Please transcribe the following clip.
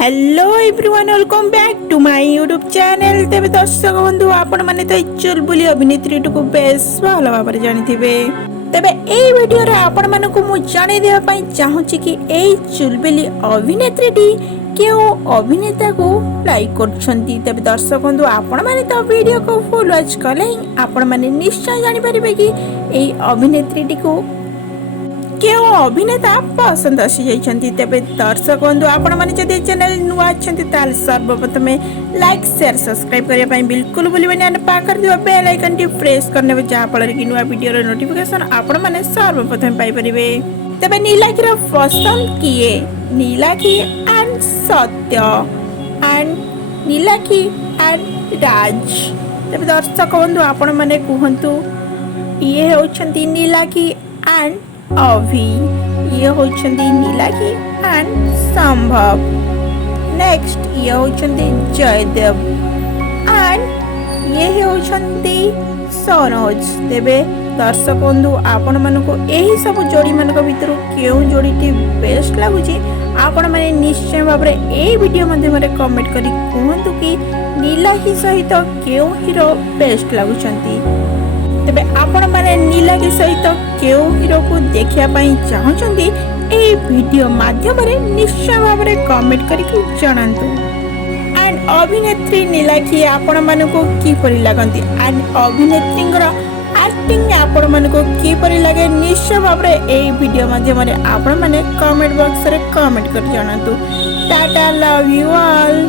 Hello everyone welcome back to my YouTube channel. तेरे दर्शक बंधु आपण माने तो चुलबुली अभिनेत्री को बेस भल भाव जानिथिबे। तेबे एई वीडियो रे आपण मानको मु जाने देबा पई चाहूची कि एई चुलबुली अभिनेत्री केउ अभिनेता को लाइक करछंती। तेबे दर्शक बंधु आपण माने तो वीडियो को फुल वॉच कले आपण माने निश्चय जानि परिबे कि एई अभिनेत्री को केउ अभिनेता पसंद आसी जाइछंती। तेबे दर्शक बंधु आपण माने जदि चैनल नुआ अछंती ताल सर्वप्रथमे लाइक शेयर सब्सक्राइब करिया पई बिल्कुल भूलिबेनी और पाखर दिबा बेल आइकन टी प्रेस करने जहा फल कि नुआ वीडियो रो नोटिफिकेशन आपण माने सर्वप्रथमे पाई परिबे। तेबे नीलाखी रो पसंद किए नीलाखी एंड सत्य एंड नीलाखी एंड राज। तेबे दर्शक बंधु आपण माने कहंतु ये होछंती नीलाखी एंड अभी ये होछंती नीलाखी एंड संभव। नेक्स्ट ये होछंती जयदेव एंड ये होछंती सनोज। तेबे दर्शक बंधु आपण मानको एही सब जोड़ी मानक भितर केउ जोड़ीटी बेस्ट लागुची आपण माने निश्चय भाबरे ए वीडियो माध्यम रे कमेंट करी कहंतु कि नीलाखी सहित केउ हीरो बेस्ट लागुचंती। तेबे आपण माने नीलाखी सहित केउ हीरो को देखिया पई चाहउचंती ए वीडियो माध्यम रे निश्चय भाबरे कमेंट करिकि जणांतु। एंड अभिनेत्री नीलाखी आपण मानको की परि लागंती एंड अभिनेत्रींगर एक्टिंग आपण मानको की परि लागे निश्चय भाबरे ए वीडियो माध्यम रे आपण माने कमेंट बॉक्स रे कमेंट कर जणांतु। Tata love you all.